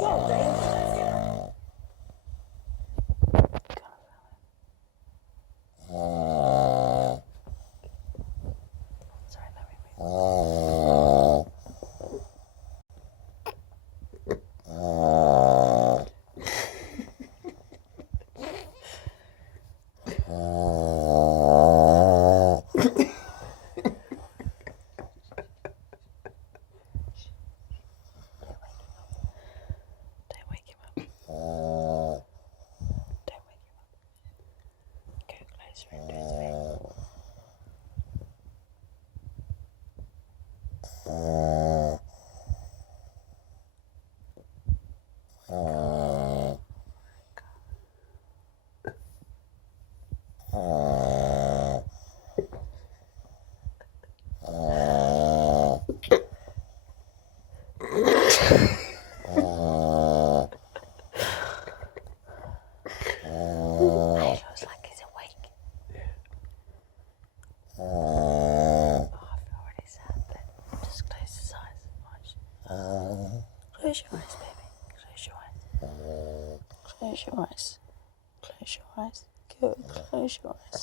You're dangerous, you know. Sorry, let me move. Don't wake him up. Don't wake him up. Go closer into his face. He looks like he's awake. Oh, I've already said that. Just close his eyes. Watch. Close your eyes, baby. Close your eyes. Close your eyes. Close your eyes. Good. Close your eyes.